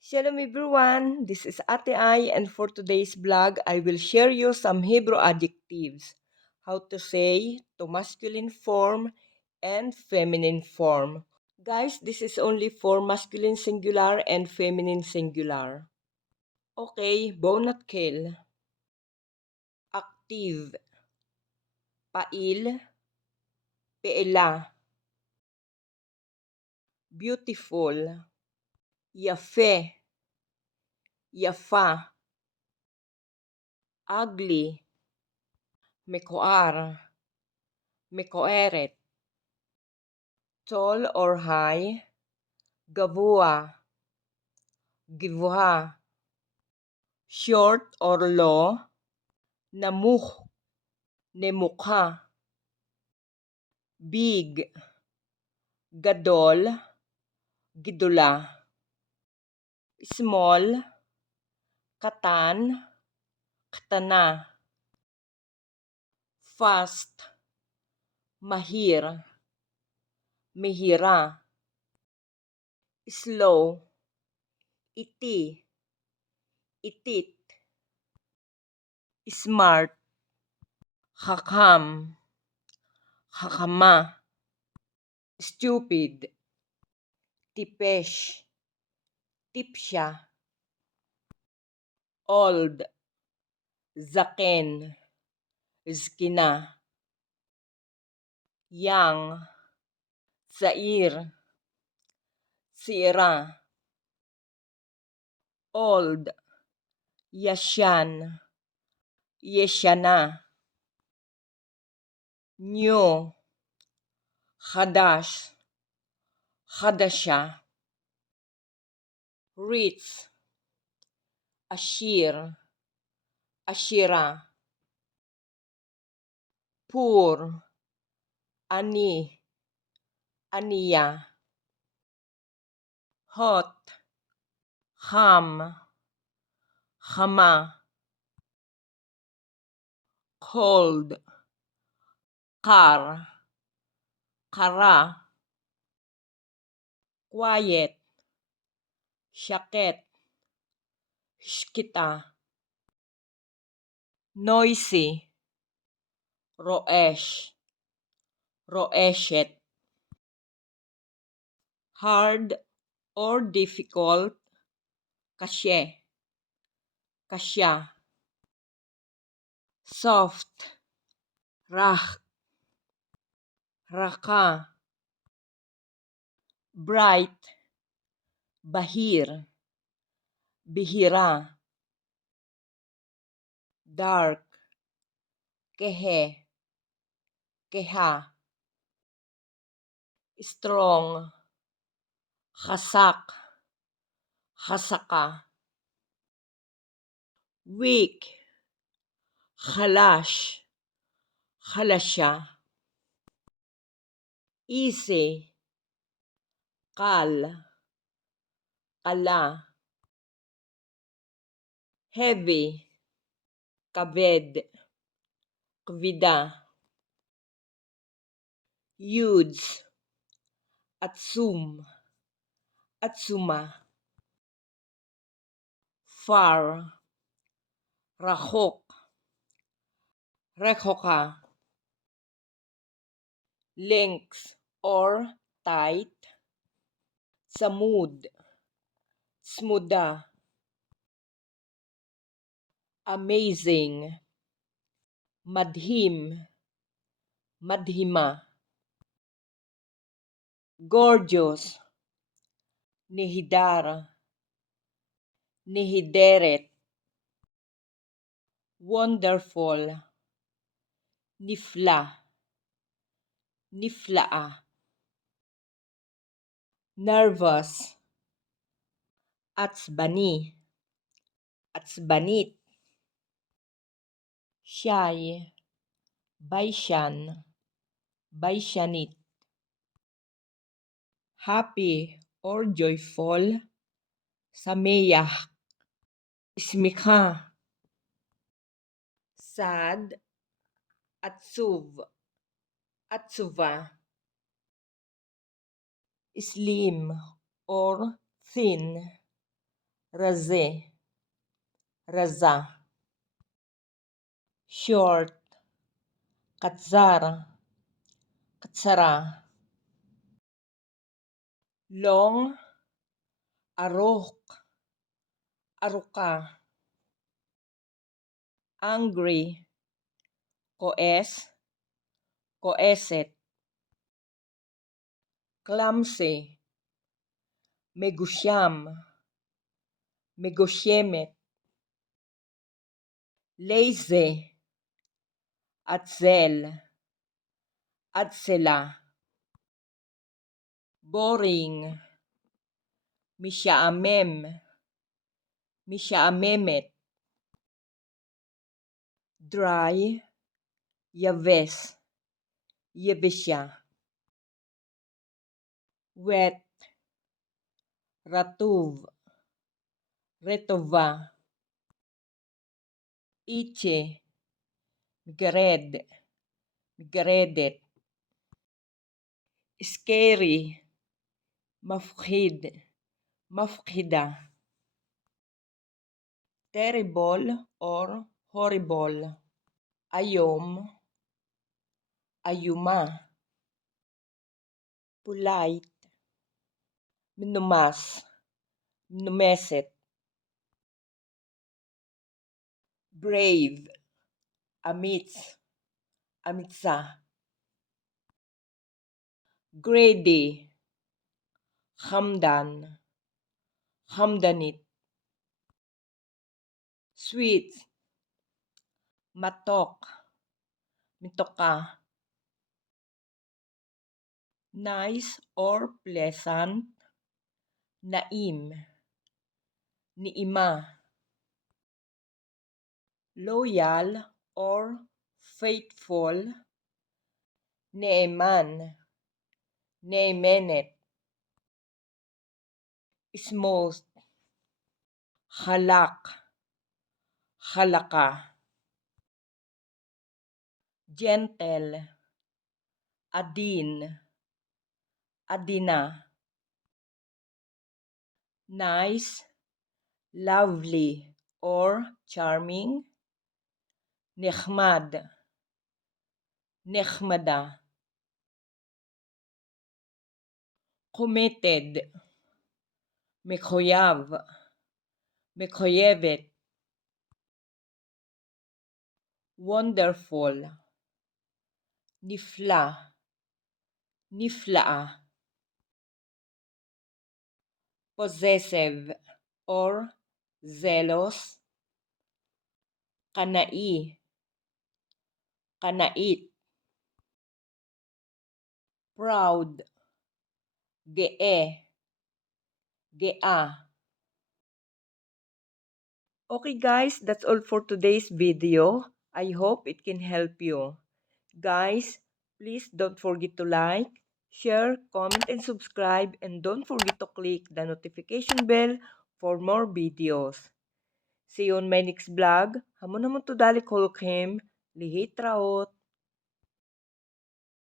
Shalom everyone, this is Ate Ai and for today's vlog, I will share you some Hebrew adjectives. How to say to masculine form and feminine form. Guys, this is only for masculine singular and feminine singular. Okay, bonat kill. Active. Pail. Peela. Beautiful. Yafe. Yafa. Ugly. Mekoar. Mekoeret. Tall or high. Gavua. Givha. Short or low. Namuh. Nemukha. Big. Gadol. Gidula. Small. Katan. Katana. Fast. Mahir. Mihira. Slow. Iti. Itit. Smart. Hakam. Hakama. Stupid. Tipesh. Tipsya. Old. Zaken. Zkina. Young. Sair. Sira. Old. Yashan. Yeshana. New. Hadash. Hadasha. Rich. Ashir. Ashira. Poor. Ani. Aniya. Hot. Ham. Hama. Cold. Kar. Kara. Quiet. Shaket. Shkita. Noisy. Roesh. Roeshet. Hard or difficult. Kashe. Kasya. Soft. Rak. Raka. Bright. Bahir. Bihira. Dark. Kehe. Keha. Strong. Khasak. Khasaka. Weak. Khalash. Khalasha. Easy. Kal. Kala. Heavy. Kabed. Kvida. Huge. Atsum. Atsuma. Far. Rahok. Rekhoka. Length or tight. Samud. Smuda. Amazing. Madhim. Madhima. Gorgeous. Nihidar. Nihideret. Wonderful. Nifla. Niflaa. Nervous. Atzbani. Atzbanit. Shy. Baishan. Baishanit. Happy or joyful. Sameyah. Smikha. Sad. Atsuv. Atsuva. Slim or thin. raze, raza, short, katsar, katsara, long, arok, aruka, angry, koes, koeset, clumsy, megusyam, megosyemet, lazy, atzel, atsela, boring, misyaamem, misyaamemet, dry, yaves, yebesya, wet, ratuv, retova, iche, migared, migaredet, scary, mafkhid, mafkhida, terrible or horrible, ayom, ayuma, polite, minumas, minumeset, brave, amits, amitsa, grady, hamdan, hamdanit, sweet, matok, mitoka, nice or pleasant, naim, niima, loyal or faithful, neeman, neemenet, smooth, halak, halaka, gentle, adin, adina, nice, lovely or charming, nehmad, nehmada, committed, מחויב, מחויבת, wonderful, נפלא, נפלאה, possessive or zealous, kanai, kanait, proud, gee, gea. Okay guys, that's all for today's video. I hope it can help you. Guys, please don't forget to like, share, comment, and subscribe. And don't forget to click the notification bell for more videos. See you on my next vlog. Hamon hamon to dalik holokhem. Lihit raot.